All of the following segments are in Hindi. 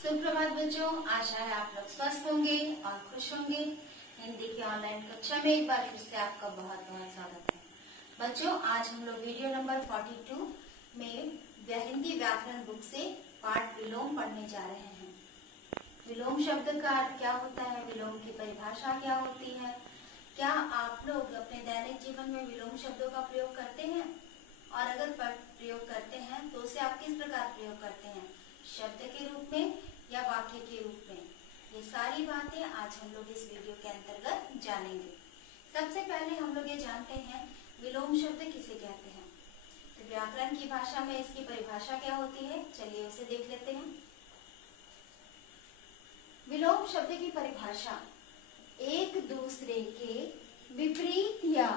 सुप्रभात बच्चों, आशा है आप लोग स्वस्थ होंगे और खुश होंगे। हिंदी की ऑनलाइन कक्षा में एक बार फिर से आपका बहुत बहुत स्वागत है। बच्चों, आज हम लोग वीडियो नंबर 42 में हिंदी व्याकरण बुक से पाठ विलोम पढ़ने जा रहे हैं। विलोम शब्द का अर्थ क्या होता है, विलोम की परिभाषा क्या होती है, क्या आप लोग अपने दैनिक जीवन में विलोम शब्दों का प्रयोग करते हैं, और अगर प्रयोग करते हैं तो उसे आप किस प्रकार प्रयोग करते हैं, शब्द के रूप में या वाक्य के रूप में। ये सारी बातें आज हम लोग इस वीडियो के अंतर्गत जानेंगे। सबसे पहले हम लोग ये जानते हैं विलोम शब्द किसे कहते हैं। तो व्याकरण की भाषा में इसकी परिभाषा क्या होती है, चलिए उसे देख लेते हैं। विलोम शब्द की परिभाषा एक दूसरे के विपरीत या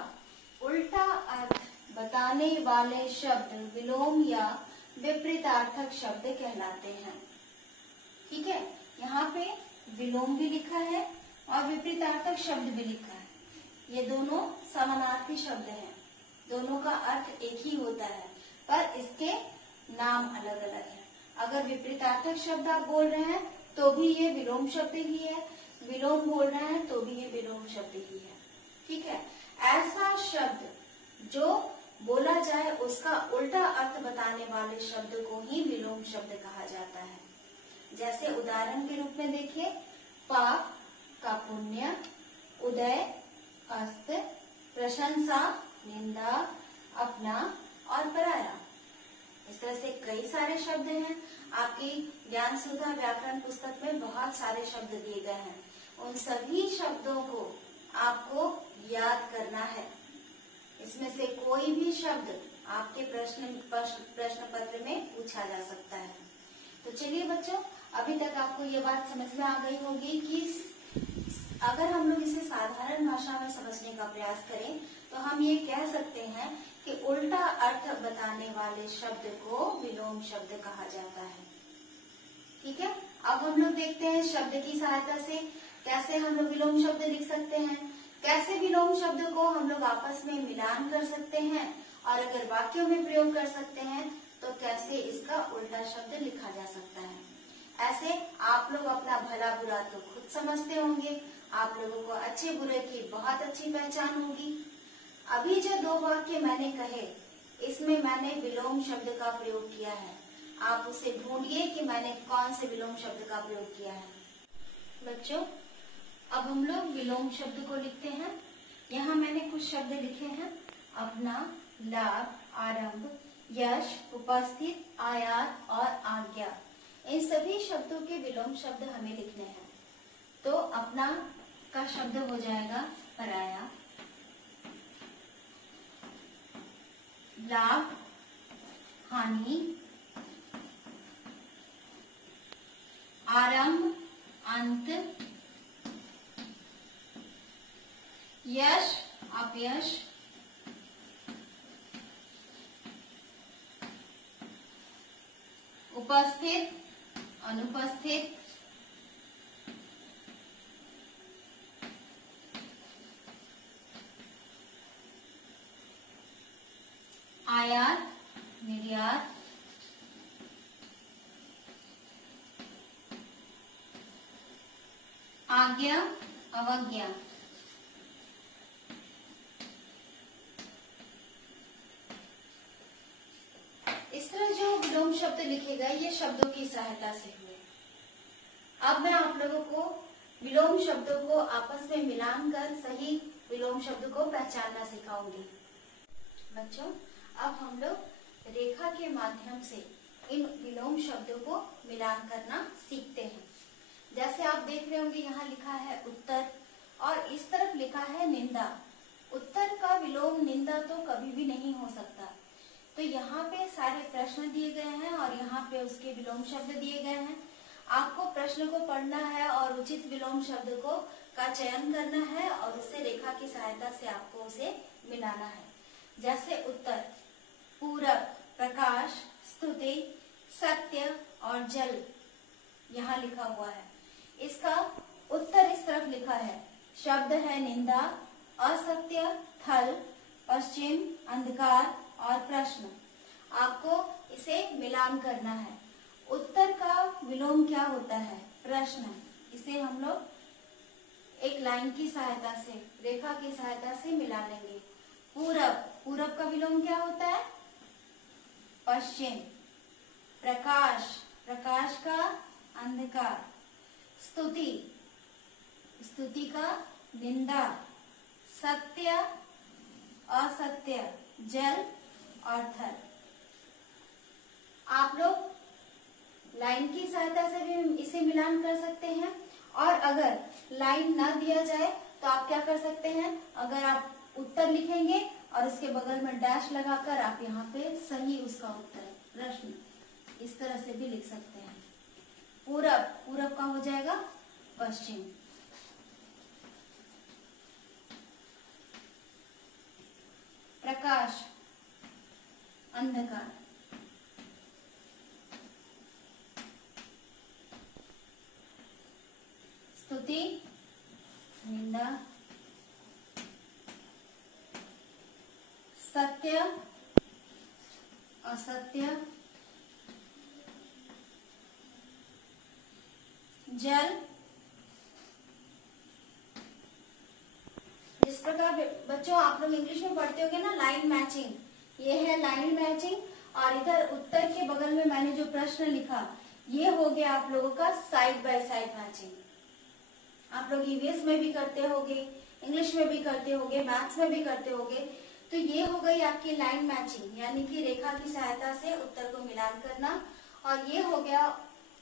उल्टा अर्थ बताने वाले शब्द विलोम या विपरीतार्थक शब्द कहलाते हैं। ठीक है, यहाँ पे विलोम भी लिखा है और विपरीतार्थक शब्द भी लिखा है। ये दोनों समानार्थी शब्द हैं, दोनों का अर्थ एक ही होता है पर इसके नाम अलग अलग हैं। अगर विपरीतार्थक शब्द आप बोल रहे हैं तो भी ये विलोम शब्द ही है, विलोम बोल रहे हैं तो भी ये विलोम शब्द ही है। ठीक है, ऐसा शब्द जो बोला जाए उसका उल्टा अर्थ बताने वाले शब्द को ही विलोम शब्द कहा जाता है। जैसे उदाहरण के रूप में देखिए, पाप का पुण्य, उदय अस्त, प्रशंसा निंदा, अपना और पराया। इस तरह से कई सारे शब्द हैं। आपकी ज्ञान सुधा व्याकरण पुस्तक में बहुत सारे शब्द दिए गए हैं। उन सभी शब्दों को आपको याद करना है। इसमें से कोई भी शब्द आपके प्रश्न पत्र में पूछा जा सकता है। तो चलिए बच्चों, अभी तक आपको ये बात समझ में आ गई होगी कि अगर हम लोग इसे साधारण भाषा में समझने का प्रयास करें तो हम ये कह सकते हैं कि उल्टा अर्थ बताने वाले शब्द को विलोम शब्द कहा जाता है। ठीक है, अब हम लोग देखते हैं शब्द की सहायता से कैसे हम लोग विलोम शब्द लिख सकते हैं, कैसे विलोम शब्द को हम लोग आपस में मिलान कर सकते हैं, और अगर वाक्यों में प्रयोग कर सकते हैं तो कैसे इसका उल्टा शब्द लिखा जा सकता है। ऐसे आप लोग अपना भला बुरा तो खुद समझते होंगे, आप लोगों को अच्छे बुरे की बहुत अच्छी पहचान होगी। अभी जो दो वाक्य मैंने कहे इसमें मैंने विलोम शब्द का प्रयोग किया है। आप उसे ढूंढिए कि मैंने कौन से विलोम शब्द का प्रयोग किया है। बच्चों, अब हम लोग विलोम शब्द को लिखते हैं। यहाँ मैंने कुछ शब्द लिखे हैं, अपना, लाभ, आरंभ, यश, उपस्थित, आयात और आज्ञा। इन सभी शब्दों के विलोम शब्द हमें लिखने हैं। तो अपना का शब्द हो जाएगा पराया, लाभ हानि, आरंभ अंत, यश अपयश, उपस्थित अनुपस्थित, आयात निर्यात, आज्ञा अवज्ञा। इस तरह जो विलोम शब्द लिखे गए ये शब्दों की सहायता से हुए। अब मैं आप लोगों को विलोम शब्दों को आपस में मिलान कर सही विलोम शब्द को पहचानना सिखाऊंगी। बच्चों, अब हम लोग रेखा के माध्यम से इन विलोम शब्दों को मिलान करना सीखते हैं। जैसे आप देख रहे होंगे यहाँ लिखा है उत्तर और इस तरफ लिखा है निंदा। उत्तर का विलोम निंदा तो कभी भी नहीं हो सकता। तो यहाँ पे सारे प्रश्न दिए गए हैं और यहाँ पे उसके विलोम शब्द दिए गए हैं। आपको प्रश्न को पढ़ना है और उचित विलोम शब्द का चयन करना है और उसे रेखा की सहायता से आपको उसे मिलाना है। जैसे उत्तर, पूरक, प्रकाश, स्तुति, सत्य और जल यहाँ लिखा हुआ है। इसका उत्तर इस तरफ लिखा है, शब्द है निंदा, असत्य, थल, पश्चिम, अंधकार और प्रश्न। आपको इसे मिलान करना है। उत्तर का विलोम क्या क्या होता है? प्रश्न। इसे हम लोग एक लाइन की सहायता से, रेखा की सहायता से मिला लेंगे। पूरब, पूरब का विलोम क्या होता है? पश्चिम। प्रकाश, प्रकाश का अंधकार। स्तुति, स्तुति का निंदा। सत्य, असत्य, जल और थल। आप लोग लाइन की सहायता से भी इसे मिलान कर सकते हैं, और अगर लाइन ना दिया जाए तो आप क्या कर सकते हैं? अगर आप उत्तर लिखेंगे और उसके बगल में डैश लगाकर आप यहाँ पे सही उसका उत्तर, प्रश्न, इस तरह से भी लिख सकते हैं। पूरब, पूरब का हो जाएगा पश्चिम। प्रकाश, अंधकार। स्तुति, निंदा। सत्य, असत्य, जल। जिस प्रकार बच्चों आप लोग इंग्लिश में पढ़ते होगे ना, लाइन मैचिंग, ये है लाइन मैचिंग, और इधर उत्तर के बगल में मैंने जो प्रश्न लिखा, ये हो गया आप लोगों का साइड बाय साइड मैचिंग। आप लोग ईवीएस में भी करते होगे, इंग्लिश में भी करते होगे, मैथ्स में भी करते होगे। तो ये हो गई आपकी लाइन मैचिंग, यानी कि रेखा की सहायता से उत्तर को मिलान करना। और ये हो गया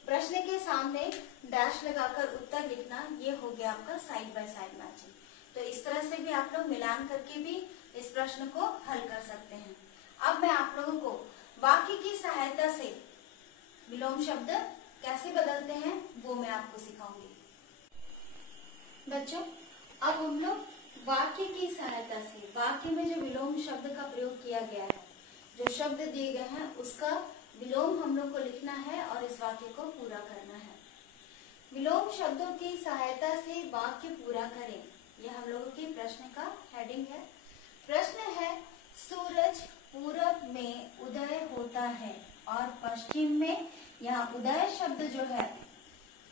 प्रश्न के सामने डैश लगाकर उत्तर लिखना, ये हो गया आपका साइड बाय साइड मैचिंग। तो इस तरह से भी आप लोग मिलान करके भी इस प्रश्न को हल कर सकते हैं। अब मैं आप लोगों को वाक्य की सहायता से विलोम शब्द कैसे बदलते हैं वो मैं आपको सिखाऊंगी। बच्चों, अब हम लोग वाक्य की सहायता से, वाक्य में जो विलोम शब्द का प्रयोग किया गया है, जो शब्द दिए गए हैं उसका विलोम हम लोग को लिखना है और इस वाक्य को पूरा करना है। विलोम शब्दों की सहायता से वाक्य पूरा करें, यह हम लोगों के प्रश्न का हेडिंग है। प्रश्न है, सूरज पूरब में उदय होता है और पश्चिम में, यहाँ उदय शब्द जो है,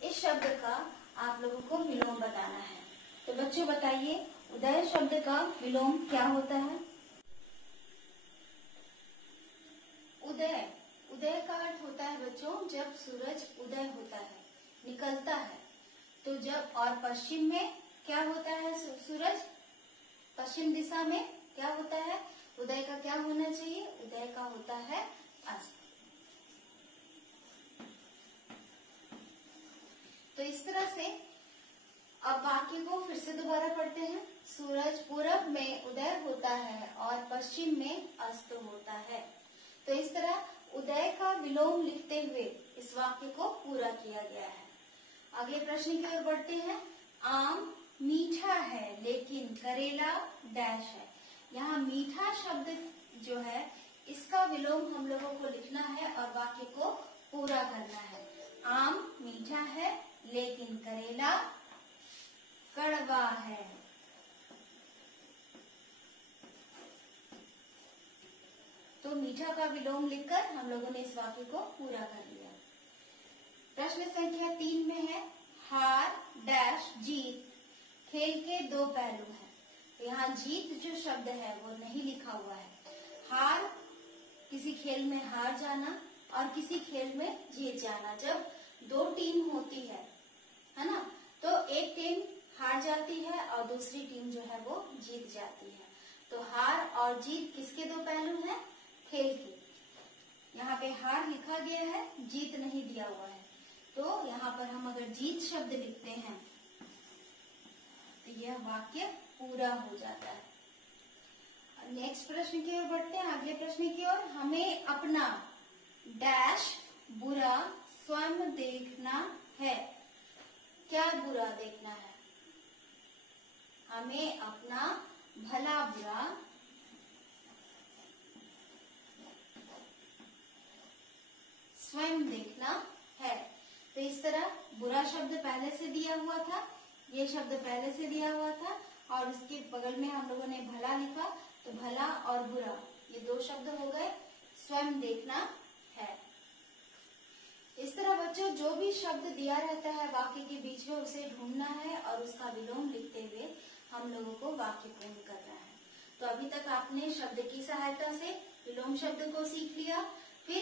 इस शब्द का आप लोगों को विलोम बताना है। तो बच्चों बताइए, उदय शब्द का विलोम क्या होता है? उदय, उदय का अर्थ होता है बच्चों जब सूरज उदय होता है, निकलता है। तो जब, और पश्चिम में क्या होता है? सूरज पश्चिम दिशा में क्या होता है? उदय का क्या होना चाहिए? उदय का होता है अस्त। तो इस तरह से अब वाक्य को फिर से दोबारा पढ़ते हैं। सूरज पूरब में उदय होता है और पश्चिम में अस्त होता है। तो इस तरह उदय का विलोम लिखते हुए इस वाक्य को पूरा किया गया है। अगले प्रश्न की ओर बढ़ते हैं। आम मीठा है लेकिन करेला डैश है। यहाँ मीठा शब्द जो है, इसका विलोम हम लोगों को लिखना है और वाक्य को पूरा करना है। आम मीठा है लेकिन करेला कड़वा है। तो मीठा का विलोम लिखकर हम लोगों ने इस वाक्य को पूरा कर लिया। प्रश्न संख्या 3 में है, हार डैश जीत खेल के दो पहलू हैं। यहाँ जीत जो शब्द है वो नहीं लिखा हुआ है। हार, किसी खेल में हार जाना और किसी खेल में जीत जाना। जब दो टीम होती है ना, तो एक टीम हार जाती है और दूसरी टीम जो है वो जीत जाती है। तो हार और जीत किसके दो पहलू हैं? खेल के। यहाँ पे हार लिखा गया है, जीत नहीं दिया हुआ है। तो यहाँ पर हम अगर जीत शब्द लिखते हैं तो यह वाक्य पूरा हो जाता है। नेक्स्ट प्रश्न की ओर बढ़ते हैं, अगले प्रश्न की ओर। हमें अपना डैश बुरा स्वयं देखना है। क्या बुरा देखना है? हमें अपना भला बुरा स्वयं देखना है। तो इस तरह बुरा शब्द पहले से दिया हुआ था, ये शब्द पहले से दिया हुआ था, और उसके बगल में हम लोगों ने भला लिखा। तो भला और बुरा ये दो शब्द हो गए, स्वयं देखना है। इस तरह बच्चों जो भी शब्द दिया रहता है वाक्य के बीच में उसे ढूंढना है और उसका विलोम लिखते हुए हम लोगों को वाक्य पूर्ण करना है। तो अभी तक आपने शब्द की सहायता से विलोम शब्द को सीख लिया, फिर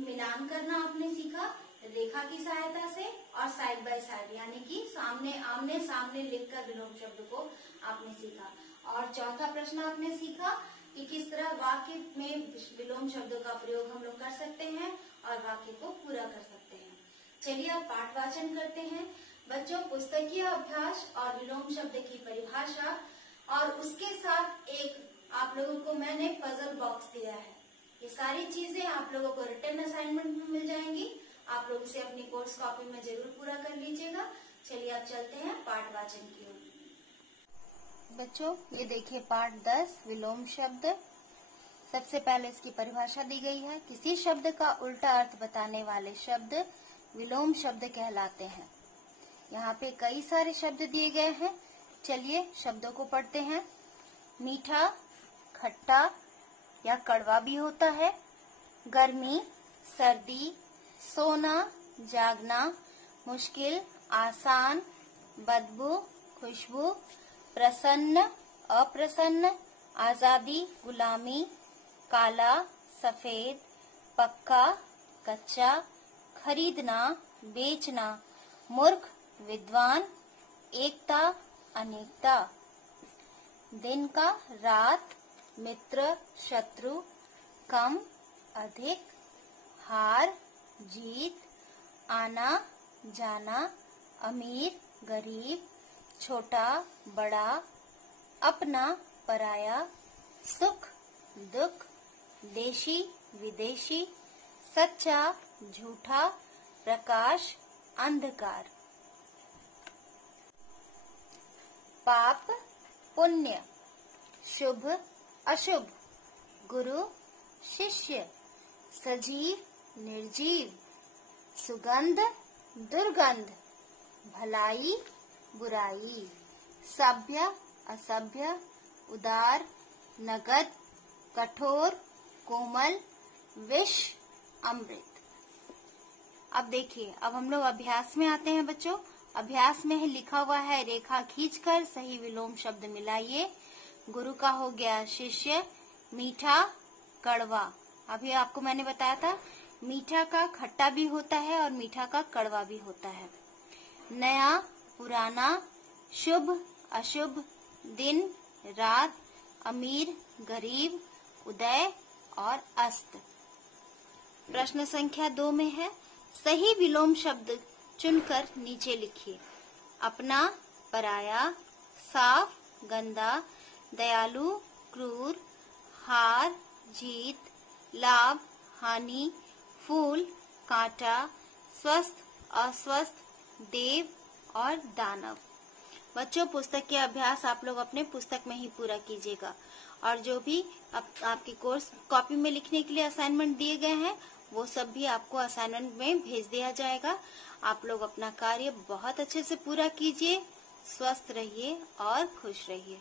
मिलान करना आपने सीखा रेखा की सहायता से, और साइड बाय साइड यानी कि आमने सामने लिखकर विलोम शब्द को आपने सीखा। और चौथा प्रश्न आपने सीखा कि किस तरह वाक्य में विलोम शब्दों का प्रयोग हम लोग कर सकते हैं और वाक्य को पूरा कर सकते हैं। चलिए अब पाठवाचन करते हैं। बच्चों, पुस्तकीय अभ्यास और विलोम शब्द की परिभाषा और उसके साथ एक आप लोगों को मैंने पजल बॉक्स दिया है। ये सारी चीजें आप लोगों को रिटन असाइनमेंट में मिल जाएंगी। आप लोग इसे अपनी कोर्स कॉपी में जरूर पूरा कर लीजिएगा। चलिए अब चलते हैं पाठवाचन की ओर। बच्चों, ये देखिए पाठ 10 विलोम शब्द। सबसे पहले इसकी परिभाषा दी गई है। किसी शब्द का उल्टा अर्थ बताने वाले शब्द विलोम शब्द कहलाते हैं। यहाँ पे कई सारे शब्द दिए गए हैं। चलिए शब्दों को पढ़ते हैं। मीठा, खट्टा या कड़वा भी होता है। गर्मी, सर्दी, सोना, जागना, मुश्किल, आसान, बदबू, खुशबू, प्रसन्न, अप्रसन्न, आजादी, गुलामी, काला, सफेद, पक्का, कच्चा, खरीदना, बेचना, मूर्ख, विद्वान, एकता, अनेकता। दिन का, रात, मित्र, शत्रु, कम, अधिक, हार, जीत, आना, जाना, अमीर, गरीब, छोटा, बड़ा, अपना, पराया, सुख, दुख, देशी, विदेशी, सच्चा, झूठा, प्रकाश, अंधकार। पाप, पुण्य, शुभ, अशुभ, गुरु, शिष्य, सजीव, निर्जीव, सुगंध, दुर्गंध, भलाई, बुराई, सभ्य, असभ्य, उदार, नगद, कठोर, कोमल, विष, अमृत। अब देखिए, अब हम लोग अभ्यास में आते हैं बच्चों। अभ्यास में लिखा हुआ है रेखा खींचकर सही विलोम शब्द मिलाइए। गुरु का हो गया शिष्य, मीठा, कड़वा। अभी आपको मैंने बताया था मीठा का खट्टा भी होता है और मीठा का कड़वा भी होता है। नया, पुराना, शुभ, अशुभ, दिन, रात, अमीर, गरीब, उदय और अस्त। प्रश्न संख्या 2 में है, सही विलोम शब्द चुनकर नीचे लिखिए। अपना, पराया, साफ, गंदा, दयालु, क्रूर, हार, जीत, लाभ, हानि, फूल, कांटा, स्वस्थ, अस्वस्थ, देव और दानव। बच्चों, पुस्तक के अभ्यास आप लोग अपने पुस्तक में ही पूरा कीजिएगा और जो भी आपकी कोर्स कॉपी में लिखने के लिए असाइनमेंट दिए गए हैं वो सब भी आपको असाइनमेंट में भेज दिया जाएगा। आप लोग अपना कार्य बहुत अच्छे से पूरा कीजिए। स्वस्थ रहिए और खुश रहिए।